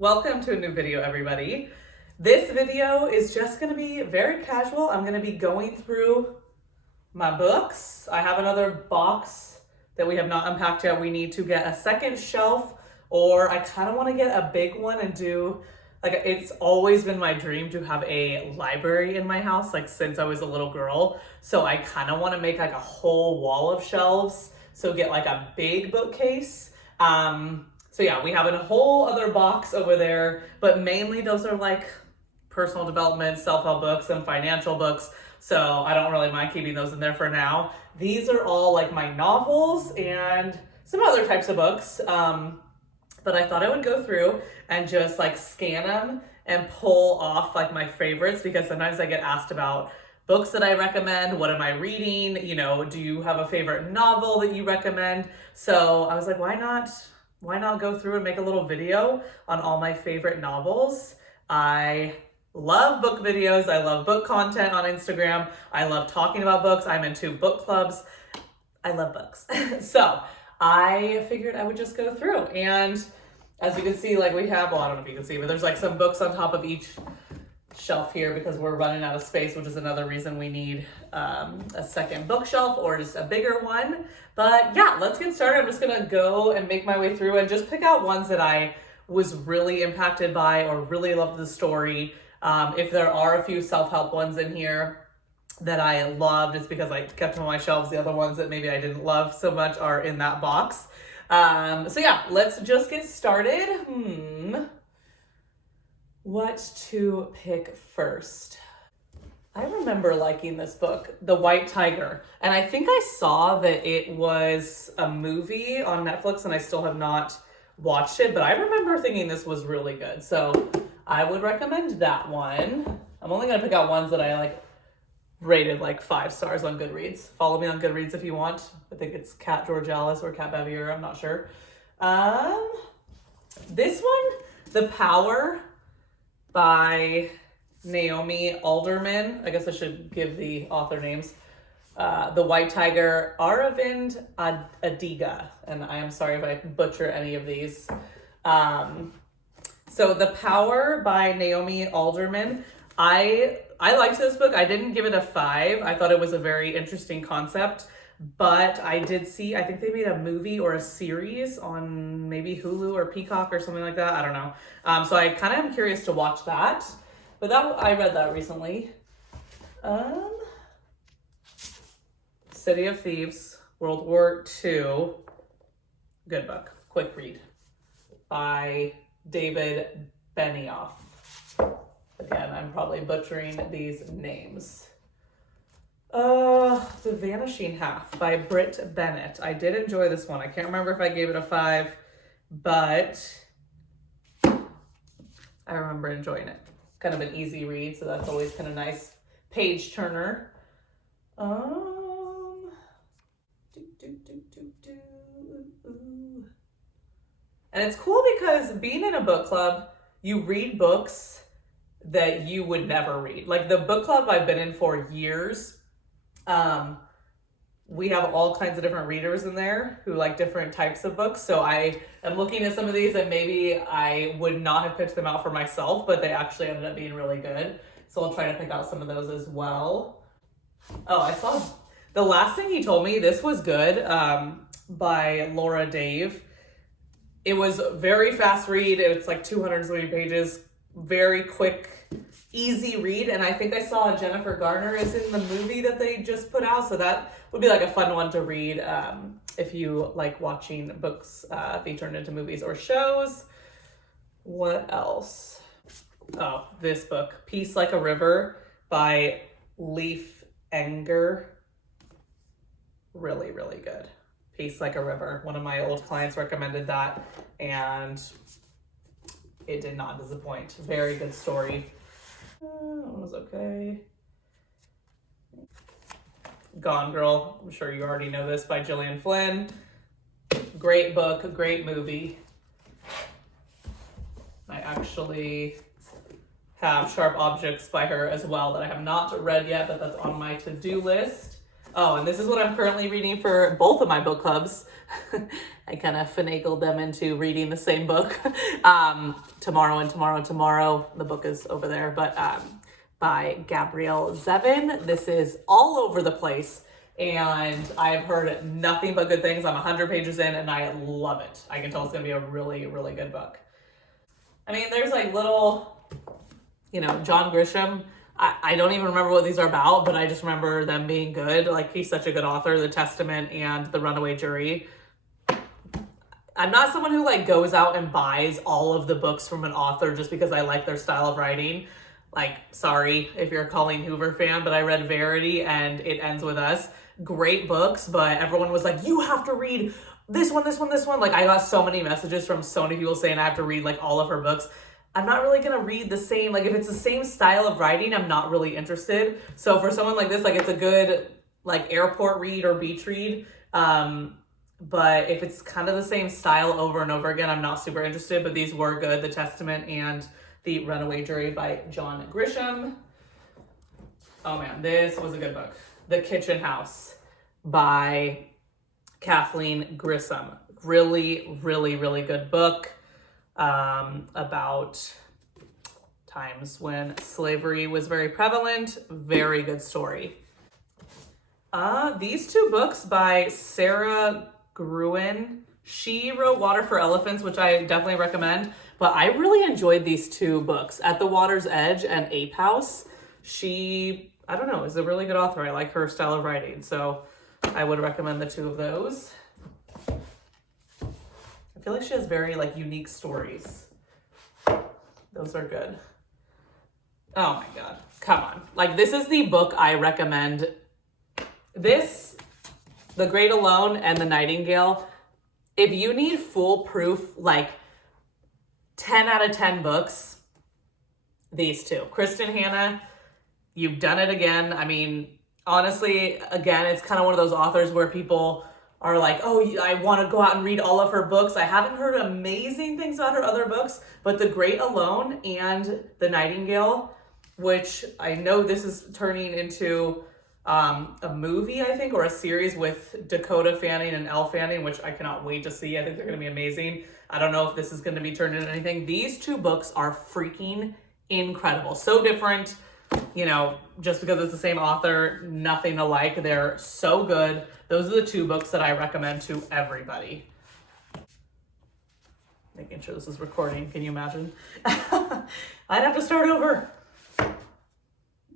Welcome to a new video, everybody. This video is just going to be very casual. I'm going to be going through my books. I have another box that we have not unpacked yet. We need to get a second shelf, or I kind of want to get a big one and do, like, it's always been my dream to have a library in my house, like since I was a little girl. So I kind of want to make like a whole wall of shelves. So get like a big bookcase. So yeah, we have a whole other box over there, but mainly those are like personal development, self-help books, and financial books. So I don't really mind keeping those in there for now. These are all like my novels and some other types of books. But I thought I would go through and just like scan them and pull off like my favorites, because sometimes I get asked about books that I recommend. What am I reading? You know, do you have a favorite novel that you recommend? So I was like, why not go through and make a little video on all my favorite novels? I love book videos. I love book content on Instagram. I love talking about books. I'm into book clubs. I love books. So I figured I would just go through. And as you can see, like we have, well, I don't know if you can see, but there's like some books on top of each shelf here because we're running out of space, which is another reason we need a second bookshelf or just a bigger one. But yeah, let's get started. I'm just gonna go and make my way through and just pick out ones that I was really impacted by or really loved the story. If there are a few self-help ones in here that I loved, it's because I kept them on my shelves. The other ones that maybe I didn't love so much are in that box. So yeah, let's just get started. What to pick first? I remember liking this book, The White Tiger, and I think I saw that it was a movie on Netflix and I still have not watched it, but I remember thinking this was really good. So I would recommend that one. I'm only gonna pick out ones that I like rated like 5 stars on Goodreads. Follow me on Goodreads if you want. I think it's Kat Georgelis or Kat Bevier, I'm not sure. This one, The Power by Naomi Alderman. I guess I should give the author names. The White Tiger, Aravind Adiga, and I am sorry if I butcher any of these. So The Power by Naomi Alderman. I liked this book. I didn't give it a 5. I thought it was a very interesting concept, but I did see, I think they made a movie or a series on maybe Hulu or Peacock or something like that. I don't know. So I kind of am curious to watch that, but I read that recently. City of Thieves, World War II. Good book. Quick read by David Benioff. Again, I'm probably butchering these names. The Vanishing Half by Britt Bennett. I did enjoy this one. I can't remember if I gave it a 5, but I remember enjoying it. Kind of an easy read, so that's always kind of nice. Page turner. And it's cool because being in a book club, you read books that you would never read. Like the book club I've been in for years, we have all kinds of different readers in there who like different types of books. So I am looking at some of these and maybe I would not have picked them out for myself, but they actually ended up being really good. So I'll try to pick out some of those as well. Oh, I saw The Last Thing He Told Me. This was good, by Laura Dave. It was a very fast read. It's like 230 pages, very quick, easy read. And I think I saw Jennifer Garner is in the movie that they just put out. So that would be like a fun one to read if you like watching books be turned into movies or shows. What else? Oh, this book, Peace Like a River by Leif Enger. Really, really good. Peace Like a River. One of my old clients recommended that and it did not disappoint. Very good story. That one was okay. Gone Girl. I'm sure you already know this, by Gillian Flynn. Great book, great movie. I actually have Sharp Objects by her as well that I have not read yet, but that's on my to-do list. Oh, and this is what I'm currently reading for both of my book clubs. I kind of finagled them into reading the same book. Tomorrow and Tomorrow and Tomorrow. The book is over there, but by Gabrielle Zevin. This is all over the place, and I've heard nothing but good things. I'm 100 pages in, and I love it. I can tell it's going to be a really, really good book. I mean, there's like little, John Grisham. I don't even remember what these are about, but I just remember them being good. Like, he's such a good author. The Testament and The Runaway Jury. I'm not someone who like goes out and buys all of the books from an author just because I like their style of writing. Like, sorry if you're a Colleen Hoover fan, but I read Verity and It Ends With Us. Great books, but everyone was like, you have to read this one, this one, this one. Like, I got so many messages from so many people saying I have to read like all of her books. I'm not really gonna read the same, like if it's the same style of writing, I'm not really interested. So for someone like this, like it's a good like airport read or beach read. But if it's kind of the same style over and over again, I'm not super interested, but these were good. The Testament and The Runaway Jury by John Grisham. Oh man, this was a good book. The Kitchen House by Kathleen Grissom. Really, really, really good book. About times when slavery was very prevalent. Very good story. These two books by Sarah Gruen. She wrote Water for Elephants, which I definitely recommend, but I really enjoyed these two books, At the Water's Edge and Ape House. She, I don't know, is a really good author. I like her style of writing, so I would recommend the two of those. I feel like she has very like unique stories. Those are good. Oh my God, come on. Like, this is the book I recommend. This, The Great Alone and The Nightingale. If you need foolproof, like 10 out of 10 books, these two. Kristen Hanna, you've done it again. I mean, honestly, again, it's kind of one of those authors where people are like, oh, I want to go out and read all of her books. I haven't heard amazing things about her other books, but The Great Alone and The Nightingale, which I know this is turning into a movie, I think, or a series with Dakota Fanning and Elle Fanning, which I cannot wait to see. I think they're going to be amazing. I don't know if this is going to be turned into anything. These two books are freaking incredible. So different, just because it's the same author, nothing alike. They're so good. Those are the two books that I recommend to everybody. Making sure this is recording. Can you imagine? I'd have to start over.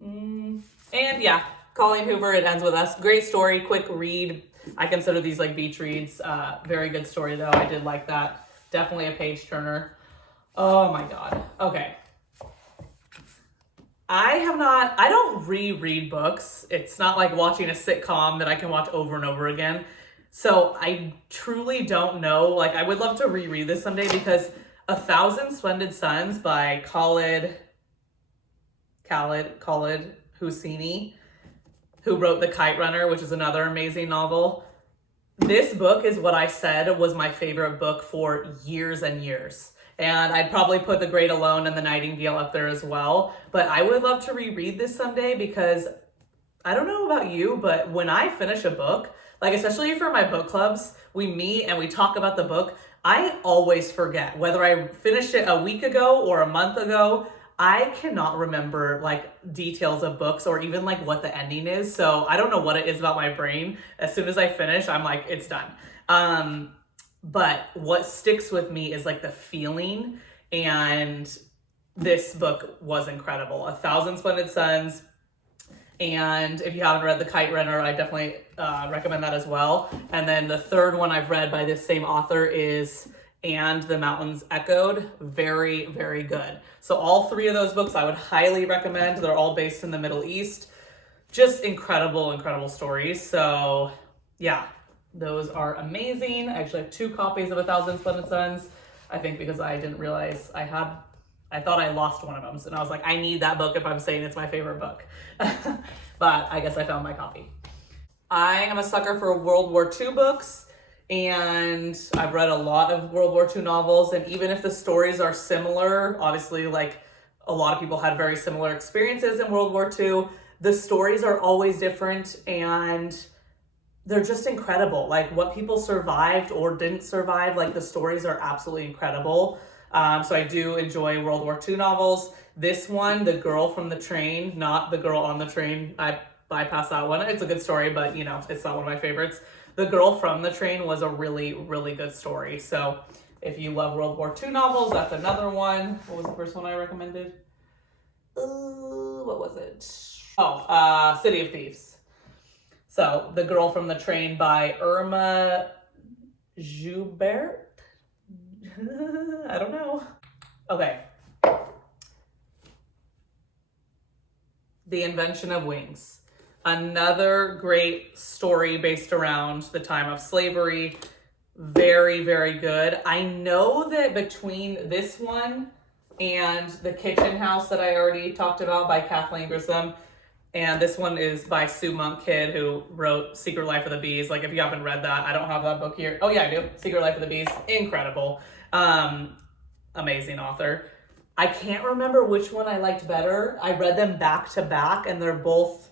And yeah, Colleen Hoover, It Ends With Us. Great story, quick read. I consider these like beach reads. Very good story though. I did like that. Definitely a page turner. Oh my God. Okay. I don't reread books. It's not like watching a sitcom that I can watch over and over again. So I truly don't know. Like, I would love to reread this someday because 1,000 Splendid Suns by Khalid Hosseini, who wrote The Kite Runner, which is another amazing novel. This book is what I said was my favorite book for years and years. And I'd probably put The Great Alone and The Nightingale up there as well. But I would love to reread this someday because I don't know about you, but when I finish a book, like especially for my book clubs, we meet and we talk about the book. I always forget whether I finished it a week ago or a month ago. I cannot remember like details of books or even like what the ending is. So I don't know what it is about my brain. As soon as I finish, I'm like, it's done. But what sticks with me is like the feeling, and this book was incredible. 1,000 Splendid Suns. And if you haven't read The Kite Runner, I definitely recommend that as well. And then the third one I've read by this same author is And the Mountains Echoed. Very, very good. So all three of those books I would highly recommend. They're all based in the Middle East. Just incredible, incredible stories. So yeah, those are amazing. I actually have 2 copies of 1,000 Splendid Suns. I think because I didn't realize I thought I lost one of them. And I was like, I need that book if I'm saying it's my favorite book. But I guess I found my copy. I am a sucker for World War II books. And I've read a lot of World War II novels. And even if the stories are similar, obviously like a lot of people had very similar experiences in World War II, the stories are always different. And they're just incredible. Like what people survived or didn't survive, like the stories are absolutely incredible. So I do enjoy World War II novels. This one, The Girl from the Train, not The Girl on the Train. I bypassed that one. It's a good story, but you know, it's not one of my favorites. The Girl from the Train was a really, really good story. So if you love World War II novels, that's another one. What was the first one I recommended? What was it? Oh, City of Thieves. So, The Girl from the Train by Irma Joubert? I don't know. Okay. The Invention of Wings. Another great story based around the time of slavery. Very, very good. I know that between this one and The Kitchen House that I already talked about by Kathleen Grissom, and this one is by Sue Monk Kidd, who wrote Secret Life of the Bees. Like, if you haven't read that, I don't have that book here. Oh, yeah, I do. Secret Life of the Bees. Incredible. Amazing author. I can't remember which one I liked better. I read them back to back, and they're both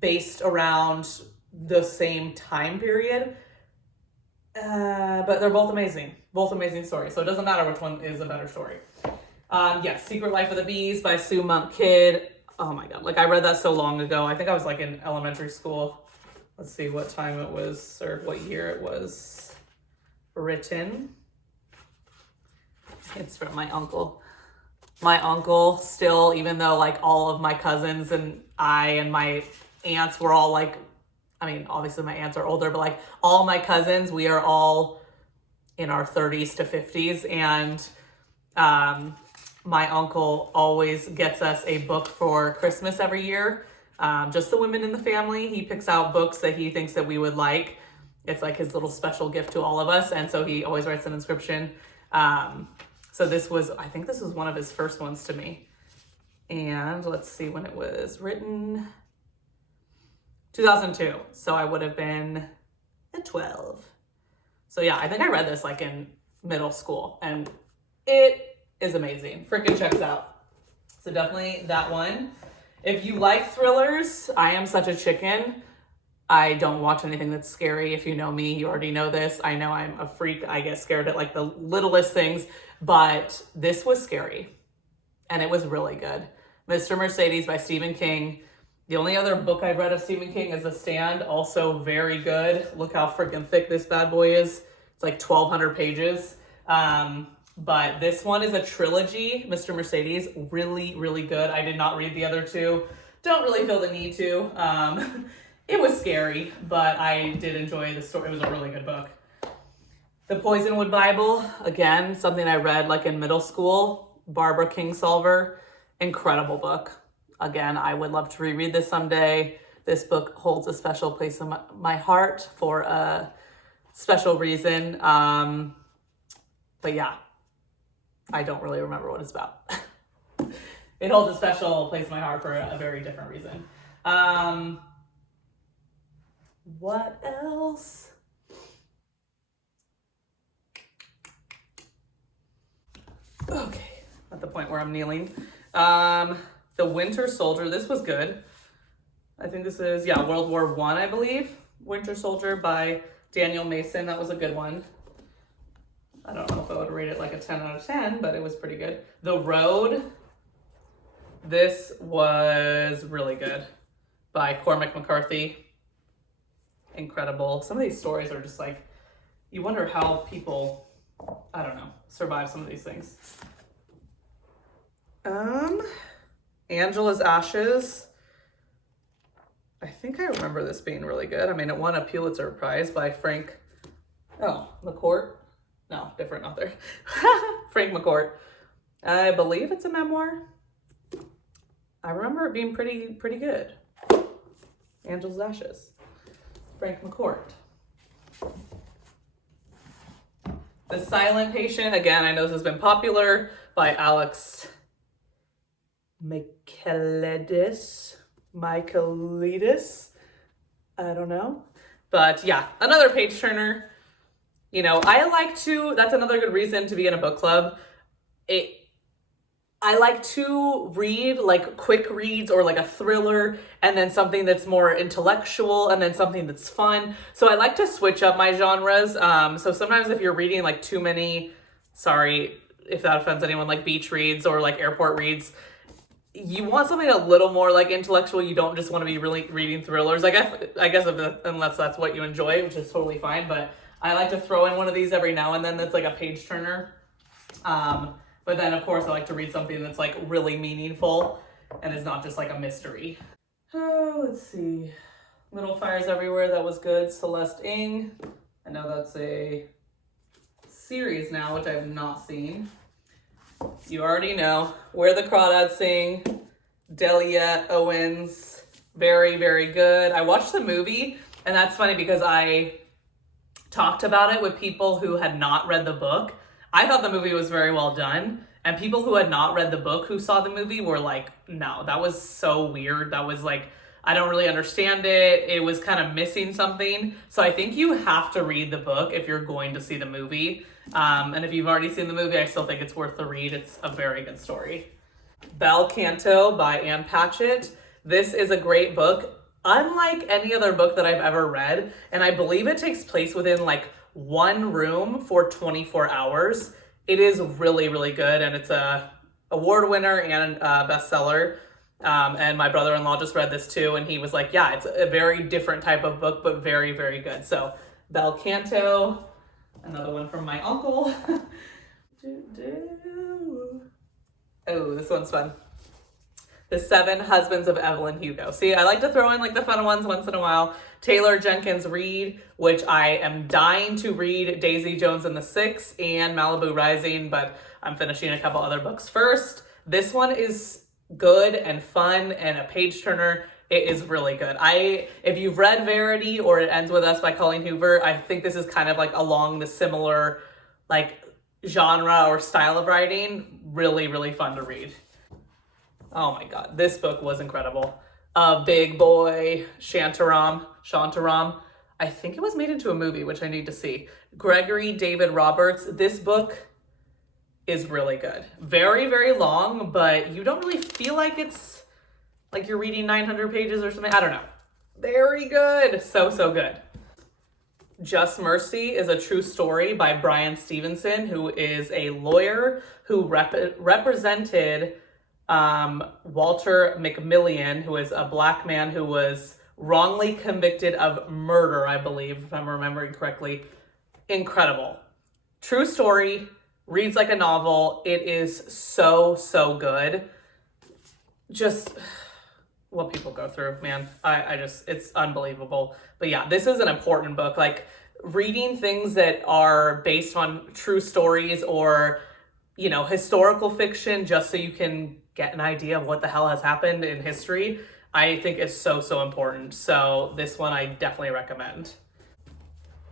based around the same time period. But they're both amazing. Both amazing stories. So it doesn't matter which one is a better story. Yes, Secret Life of the Bees by Sue Monk Kidd. Oh my God, like I read that so long ago. I think I was like in elementary school. Let's see what time it was or what year it was written. It's from my uncle. My uncle still, even though like all of my cousins and I and my aunts were all like, I mean, obviously my aunts are older, but like all my cousins, we are all in our 30s to 50s. And my uncle always gets us a book for Christmas every year. Just the women in the family. He picks out books that he thinks that we would like. It's like his little special gift to all of us. And so he always writes an inscription. So this was, I think this was one of his first ones to me. And let's see when it was written. 2002. So I would have been 12. So yeah, I think I read this like in middle school, and it is amazing. Freaking checks out. So definitely that one. If you like thrillers, I am such a chicken. I don't watch anything that's scary. If you know me, you already know this. I know I'm a freak. I get scared at like the littlest things, but this was scary and it was really good. Mr. Mercedes by Stephen King. The only other book I've read of Stephen King is The Stand, also very good. Look how freaking thick this bad boy is. It's like 1,200 pages. But this one is a trilogy, Mr. Mercedes, really, really good. I did not read the other two. Don't really feel the need to. It was scary, but I did enjoy the story. It was a really good book. The Poisonwood Bible, again, something I read like in middle school. Barbara Kingsolver, incredible book. Again, I would love to reread this someday. This book holds a special place in my heart for a special reason. But yeah, I don't really remember what it's about. It holds a special place in my heart for a very different reason. What else? Okay, at the point where I'm kneeling. The Winter Soldier, this was good. I think this is, yeah, World War I believe. Winter Soldier by Daniel Mason, that was a good one. I don't know if I would rate it like a 10 out of 10, but it was pretty good. The Road, this was really good by Cormac McCarthy. Incredible. Some of these stories are just like, you wonder how people, I don't know, survive some of these things. Angela's Ashes. I think I remember this being really good. I mean, it won a Pulitzer Prize by Frank, McCourt. No, different author. Frank McCourt. I believe it's a memoir. I remember it being pretty good. Angela's Ashes. Frank McCourt. The Silent Patient, again, I know this has been popular, by Alex Michaelidis. I don't know. But yeah, another page turner. You know, I like to, that's another good reason to be in a book club. I like to read like quick reads or like a thriller and then something that's more intellectual and then something that's fun. So I like to switch up my genres. So sometimes if you're reading like too many, sorry if that offends anyone, like beach reads or like airport reads, you want something a little more like intellectual. You don't just want to be really reading thrillers. I guess unless that's what you enjoy, which is totally fine. But I like to throw in one of these every now and then that's like a page turner. But then, of course, I like to read something that's like really meaningful and is not just like a mystery. Oh, let's see. Little Fires Everywhere, that was good. Celeste Ng. I know that's a series now, which I have not seen. You already know. Where the Crawdads Sing. Delia Owens. Very, very good. I watched the movie, and that's funny because I talked about it with people who had not read the book. I thought the movie was very well done, and people who had not read the book who saw the movie were like, no, that was so weird. That was like, I don't really understand it. It was kind of missing something. So I think you have to read the book if you're going to see the movie. And if you've already seen the movie, I still think it's worth the read. It's a very good story. Bel Canto by Ann Patchett. This is a great book, unlike any other book that I've ever read. And I believe it takes place within like one room for 24 hours. It is really, really good, and it's a award winner and a bestseller. And my brother-in-law just read this too, and he was like, yeah, it's a very different type of book, but very, very good. So Bel Canto, another one from my uncle. Oh, this one's fun. The Seven Husbands of Evelyn Hugo. See, I like to throw in like the fun ones once in a while. Taylor Jenkins Reid, which I am dying to read, Daisy Jones and the Six and Malibu Rising, but I'm finishing a couple other books first. This one is good and fun and a page turner. It is really good. If you've read Verity or It Ends With Us by Colleen Hoover, I think this is kind of like along the similar like genre or style of writing. Really, really fun to read. Oh my God, this book was incredible. Big Boy, Shantaram. I think it was made into a movie, which I need to see. Gregory David Roberts. This book is really good. Very, very long, but you don't really feel like it's like you're reading 900 pages or something. I don't know. Very good. So, so good. Just Mercy is a true story by Brian Stevenson, who is a lawyer who represented Walter McMillian, who is a black man who was wrongly convicted of murder, I believe, if I'm remembering correctly. Incredible. True story, reads like a novel. It is so, so good. Just what people go through, man. It's unbelievable. But yeah, this is an important book. Like, reading things that are based on true stories or, you know, historical fiction, just so you can get an idea of what the hell has happened in history, I think is so, so important. So this one I definitely recommend.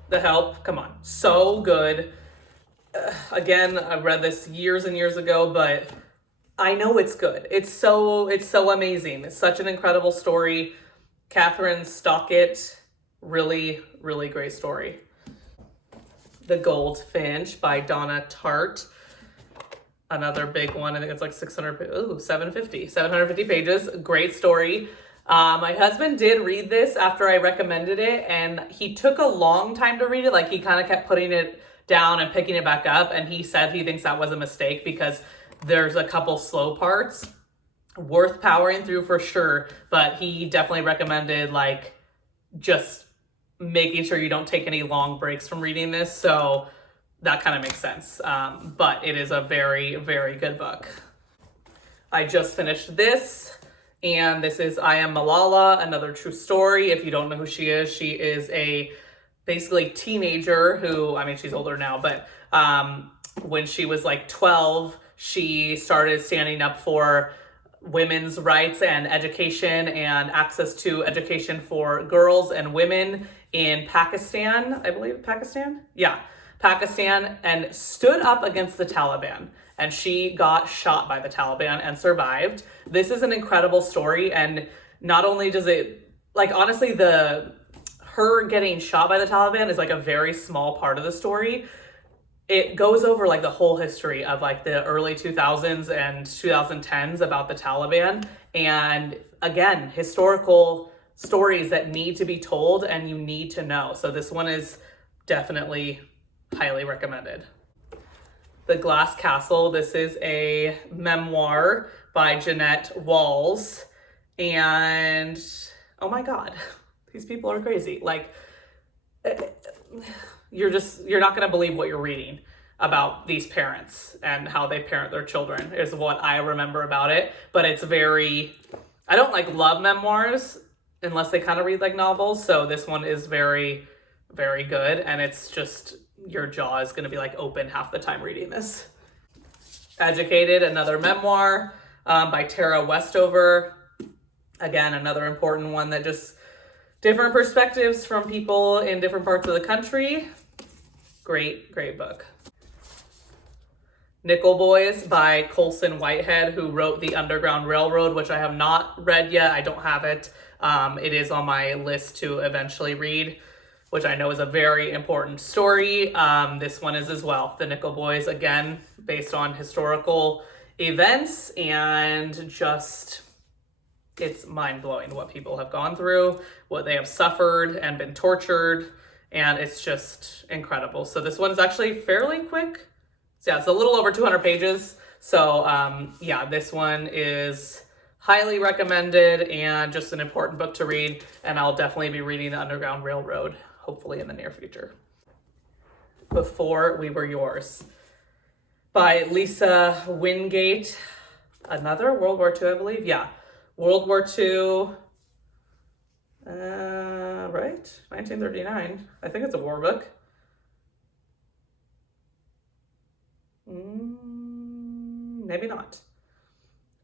The Help, come on, so good. Again, I read this years and years ago, but I know it's good. It's so amazing. It's such an incredible story. Catherine Stockett, really, really great story. The Goldfinch by Donna Tartt. Another big one. I think it's like 750 pages. Great story. My husband did read this after I recommended it, and he took a long time to read it. Like, he kind of kept putting it down and picking it back up, and he said he thinks that was a mistake because there's a couple slow parts worth powering through for sure, but he definitely recommended like just making sure you don't take any long breaks from reading this. So that kind of makes sense. But it is a very, very good book. I just finished this, and this is I Am Malala, another true story. If you don't know who she is a basically teenager who, I mean, she's older now, but when she was like 12, she started standing up for women's rights and education and access to education for girls and women in Pakistan, I believe. Pakistan, and stood up against the Taliban. And she got shot by the Taliban and survived. This is an incredible story. And not only does it, like, honestly, her getting shot by the Taliban is like a very small part of the story. it goes over like the whole history of like the early 2000s and 2010s about the Taliban. And again, historical stories that need to be told and you need to know. So this one is definitely highly recommended. The Glass Castle. This is a memoir by Jeanette Walls. And oh my God, these people are crazy. Like, you're not going to believe what you're reading about these parents and how they parent their children is what I remember about it. But it's very, I don't like love memoirs unless they kind of read like novels. So this one is very, very good. And it's just, your jaw is going to be like open half the time reading this. Educated, another memoir by Tara Westover. Again, another important one that just different perspectives from people in different parts of the country. Great, great book. Nickel Boys by Colson Whitehead, who wrote The Underground Railroad, which I have not read yet. I don't have it. It is on my list to eventually read, which I know is a very important story. This one is as well. The Nickel Boys, again, based on historical events, and just, it's mind-blowing what people have gone through, what they have suffered and been tortured, and it's just incredible. So this one's actually fairly quick. So yeah, it's a little over 200 pages. So yeah, this one is highly recommended and just an important book to read, and I'll definitely be reading The Underground Railroad, hopefully in the near future. Before We Were Yours by Lisa Wingate. Another World War II, I believe. Yeah, World War II, right? 1939. I think it's a war book. Maybe not.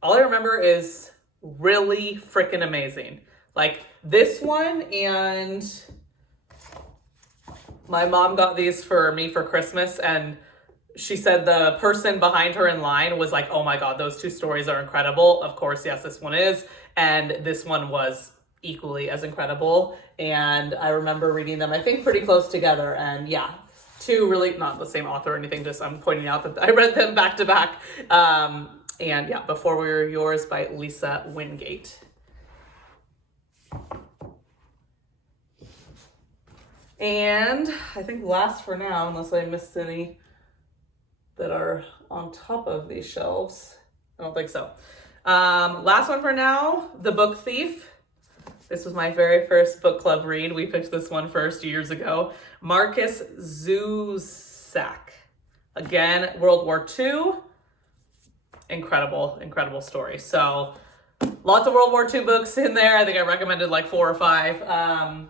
All I remember is really freaking amazing. Like this one, and my mom got these for me for Christmas, and she said the person behind her in line was like, oh my God, those two stories are incredible. Of course, yes, this one is. And this one was equally as incredible. And I remember reading them, I think, pretty close together. And yeah, two really, not the same author or anything, just I'm pointing out that I read them back to back. And yeah, Before We Were Yours by Lisa Wingate. And I think last for now, unless I missed any that are on top of these shelves. I don't think so. Last one for now, The Book Thief. This was my very first book club read. We picked this one first years ago. Marcus Zusak. Again, World War II. Incredible, incredible story. So lots of World War II books in there. I think I recommended like 4 or 5.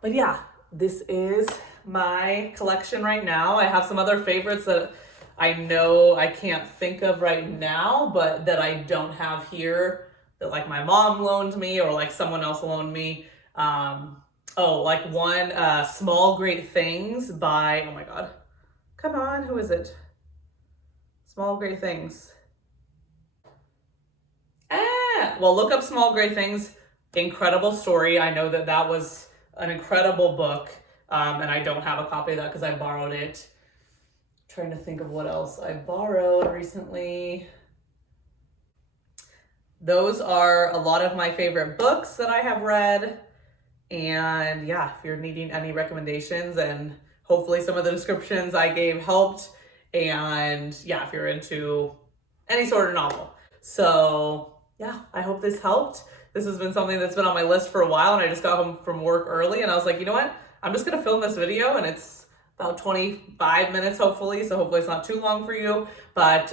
But yeah, this is my collection right now. I have some other favorites that I know I can't think of right now, but that I don't have here, that like my mom loaned me or like someone else loaned me. Like one, Small Great Things by, oh my God, come on, who is it? Small Great Things. Well, look up Small Great Things. Incredible story. I know that that was an incredible book. And I don't have a copy of that because I borrowed it. Trying to think of what else I borrowed recently. Those are a lot of my favorite books that I have read. And yeah, if you're needing any recommendations, and hopefully some of the descriptions I gave helped. And yeah, if you're into any sort of novel. So yeah, I hope this helped. This has been something that's been on my list for a while, and I just got home from work early and I was like, you know what? I'm just gonna film this video, and it's about 25 minutes hopefully, so hopefully it's not too long for you. But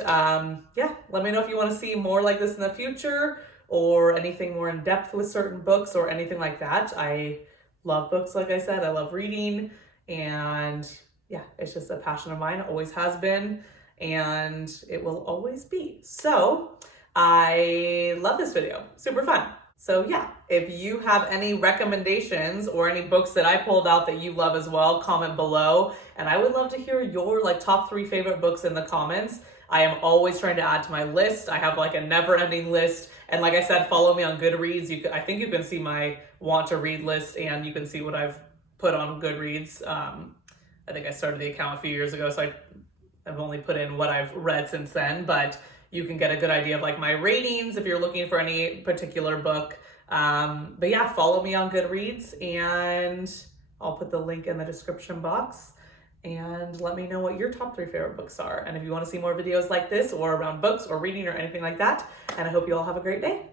yeah, let me know if you want to see more like this in the future, or anything more in depth with certain books or anything like that. I love books, like I said. I love reading, and yeah, it's just a passion of mine. It always has been, and it will always be. So I love this video. Super fun. So yeah, if you have any recommendations or any books that I pulled out that you love as well, comment below. And I would love to hear your like top 3 favorite books in the comments. I am always trying to add to my list. I have like a never-ending list. And like I said, follow me on Goodreads. I think you can see my want to read list, and you can see what I've put on Goodreads. I think I started the account a few years ago, so I've only put in what I've read since then, but you can get a good idea of like my ratings if you're looking for any particular book. But yeah, follow me on Goodreads, and I'll put the link in the description box, and let me know what your top 3 favorite books are. And if you want to see more videos like this or around books or reading or anything like that, and I hope you all have a great day.